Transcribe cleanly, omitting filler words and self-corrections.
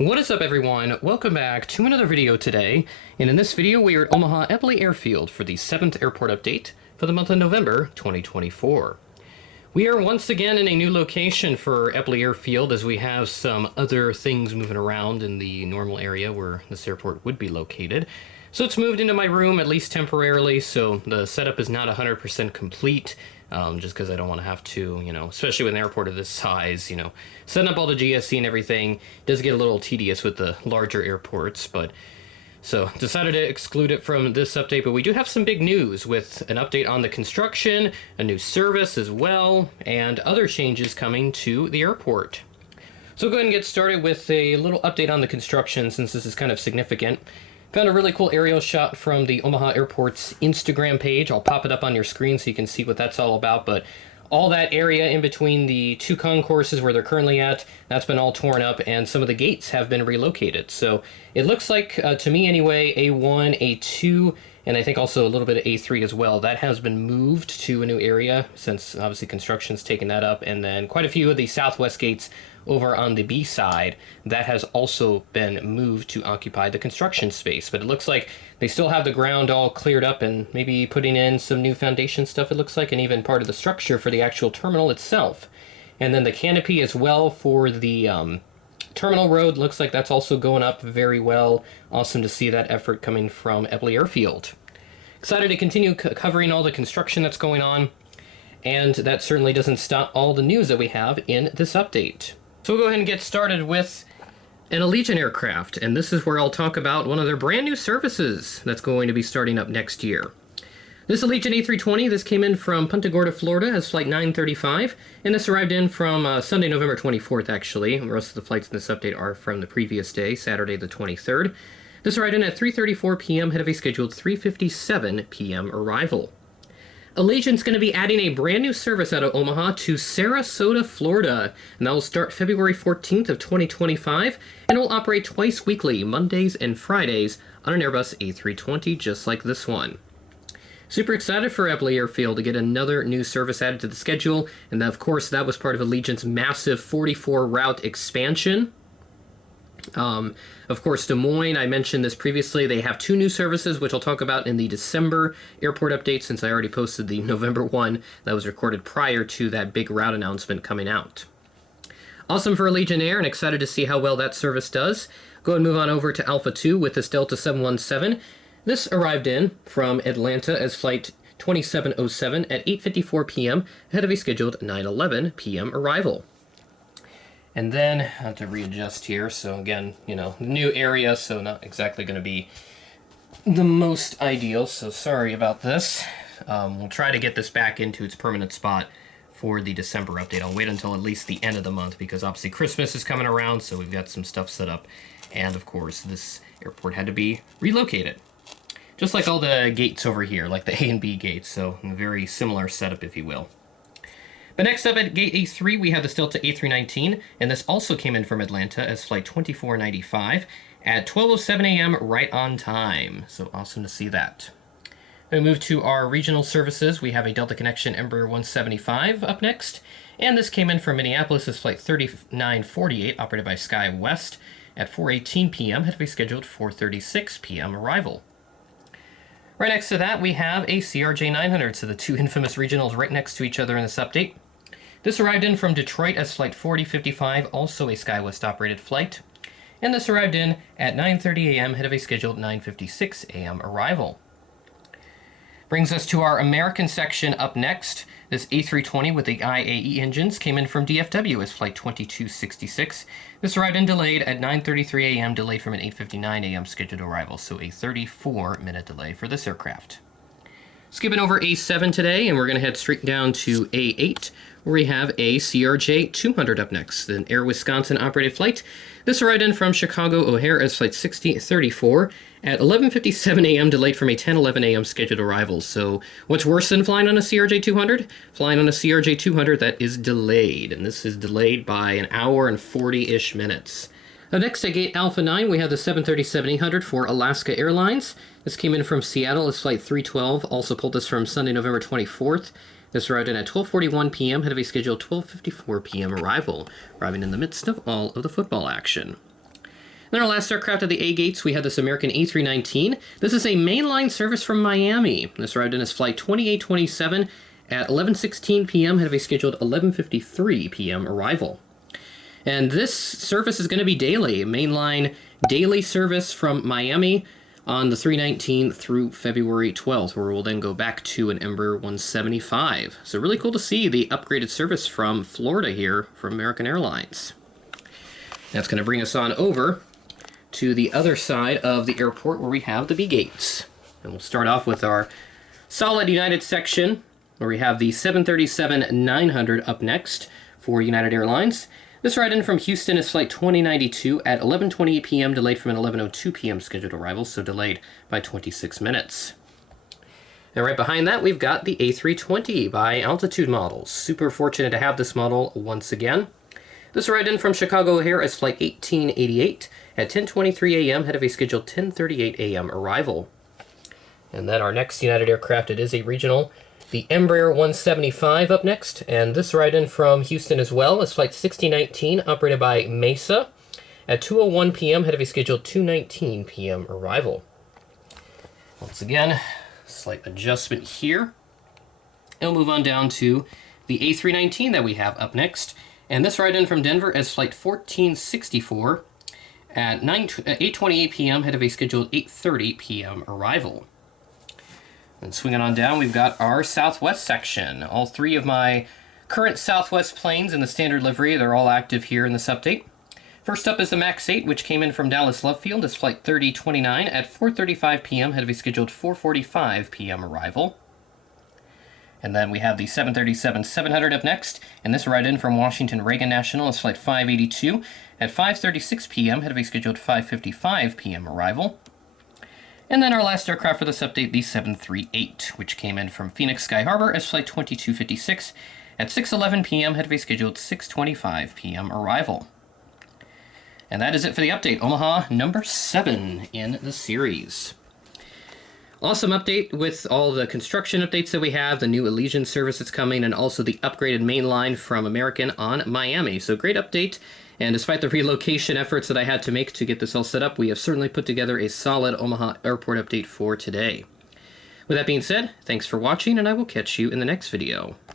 What is up, everyone? Welcome back to another video today, and in this video we are at Omaha Eppley Airfield for the 7th airport update for the month of November 2024. We are once again in a new location for Eppley Airfield as we have some other things moving around in the normal area where this airport would be located. So it's moved into my room, at least temporarily, so the setup is not 100% complete. Just because I don't want to have to, especially with an airport of this size, setting up all the GSC and everything. It does get a little tedious with the larger airports, but so decided to exclude it from this update. But we do have some big news with an update on the construction, a new service as well, and other changes coming to the airport. So we'll go ahead and get started with a little update on the construction since this is kind of significant. Found a really cool aerial shot from the Omaha Airport's Instagram page. I'll pop it up on your screen so you can see what that's all about. But all that area in between the two concourses where they're currently at, that's been all torn up, and some of the gates have been relocated. So it looks like, to me anyway, A1, A2, and I think also a little bit of A3 as well. That has been moved to a new area since obviously construction's taken that up. And then quite a few of the southwest gates over on the B side, that has also been moved to occupy the construction space. But it looks like they still have the ground all cleared up and maybe putting in some new foundation stuff, it looks like, and even part of the structure for the actual terminal itself. And then the canopy as well for the terminal road, looks like that's also going up very well. Awesome to see that effort coming from Eppley Airfield. Excited to continue covering all the construction that's going on, and that certainly doesn't stop all the news that we have in this update. So we'll go ahead and get started with an Allegiant aircraft, and this is where I'll talk about one of their brand new services that's going to be starting up next year. This Allegiant A320, this came in from Punta Gorda, Florida as flight 935, and this arrived in from Sunday, November 24th, actually. The rest of the flights in this update are from the previous day, Saturday the 23rd. This arrived in at 3:34 p.m. ahead of a scheduled 3:57 p.m. arrival. Allegiant's going to be adding a brand new service out of Omaha to Sarasota, Florida, and that will start February 14th of 2025, and it will operate twice weekly, Mondays and Fridays, on an Airbus A320, just like this one. Super excited for Eppley Airfield to get another new service added to the schedule, and of course that was part of Allegiant's massive 44-route expansion. Of course, Des Moines, I mentioned this previously, they have two new services, which I'll talk about in the December airport update, since I already posted the November one that was recorded prior to that big route announcement coming out. Awesome for Allegiant Air, and excited to see how well that service does. Go and move on over to Alpha 2 with this Delta 717. This arrived in from Atlanta as flight 2707 at 8:54 p.m. ahead of a scheduled 9:11 p.m. arrival. And then, I have to readjust here, so again, new area, so not exactly going to be the most ideal, so sorry about this. We'll try to get this back into its permanent spot for the December update. I'll wait until at least the end of the month, because obviously Christmas is coming around, so we've got some stuff set up. And of course, this airport had to be relocated. Just like all the gates over here, like the A and B gates, so a very similar setup, if you will. But next up at Gate A3, we have the Delta A319, and this also came in from Atlanta as flight 2495 at 12:07 a.m. right on time. So awesome to see that. We move to our regional services. We have a Delta Connection Embraer 175 up next, and this came in from Minneapolis as flight 3948, operated by SkyWest at 4:18 p.m. ahead of a scheduled 4:36 p.m. arrival. Right next to that, we have a CRJ 900, so the two infamous regionals right next to each other in this update. This arrived in from Detroit as flight 4055, also a SkyWest-operated flight. And this arrived in at 9:30 a.m. ahead of a scheduled 9:56 a.m. arrival. Brings us to our American section up next. This A320 with the IAE engines came in from DFW as flight 2266. This arrived in delayed at 9:33 a.m., delayed from an 8:59 a.m. scheduled arrival, so a 34-minute delay for this aircraft. Skipping over A7 today, and we're going to head straight down to A8, where we have a CRJ 200 up next, an Air Wisconsin-operated flight. This arrived in from Chicago O'Hare as flight 6034 at 11:57 a.m., delayed from a 10:11 a.m. scheduled arrival. So what's worse than flying on a CRJ 200? Flying on a CRJ 200 that is delayed, and this is delayed by an hour and 40-ish minutes. Next at Gate Alpha 9, we have the 737-800 for Alaska Airlines. This came in from Seattle as flight 312, also pulled this from Sunday, November 24th. This arrived in at 12:41 p.m., ahead of a scheduled 12:54 p.m. arrival, arriving in the midst of all of the football action. Then our last aircraft of the A gates, we have this American A319. This is a mainline service from Miami. This arrived in as flight 2827 at 11:16 p.m. ahead of a scheduled 11:53 p.m. arrival. And this service is going to be daily, mainline daily service from Miami on the 319 through February 12th, where we'll then go back to an Embraer 175. So really cool to see the upgraded service from Florida here from American Airlines. That's going to bring us on over to the other side of the airport where we have the B gates. And we'll start off with our solid United section, where we have the 737-900 up next for United Airlines. This ride-in from Houston is flight 2092 at 11:28 p.m., delayed from an 11:02 p.m. scheduled arrival, so delayed by 26 minutes. And right behind that, we've got the A320 by Altitude Models. Super fortunate to have this model once again. This ride-in from Chicago O'Hare is flight 1888 at 10:23 a.m., ahead of a scheduled 10:38 a.m. arrival. And then our next United aircraft, it is a regional, the Embraer 175 up next, and this ride-in from Houston as well is flight 6019, operated by Mesa, at 2:01 p.m., ahead of a scheduled 2:19 p.m. arrival. Once again, slight adjustment here. And we'll move on down to the A319 that we have up next, and this ride-in from Denver is flight 1464 at 8:28 p.m., ahead of a scheduled 8:30 p.m. arrival. And swinging on down, we've got our Southwest section. All three of my current Southwest planes in the standard livery, they're all active here in this update. First up is the MAX 8, which came in from Dallas Love Field as flight 3029 at 4:35 p.m., ahead of a scheduled 4:45 p.m. arrival. And then we have the 737-700 up next, and this ride-in from Washington Reagan National is flight 582 at 5:36 p.m., ahead of a scheduled 5:55 p.m. arrival. And then our last aircraft for this update, the 738, which came in from Phoenix Sky Harbor as flight 2256 at 6:11 p.m., ahead of a scheduled 6:25 p.m. arrival. And that is it for the update, Omaha number 7 in the series. Awesome update with all the construction updates that we have, the new Allegiant service that's coming, and also the upgraded main line from American on Miami. So great update. And despite the relocation efforts that I had to make to get this all set up, we have certainly put together a solid Omaha airport update for today. With that being said, thanks for watching, and I will catch you in the next video.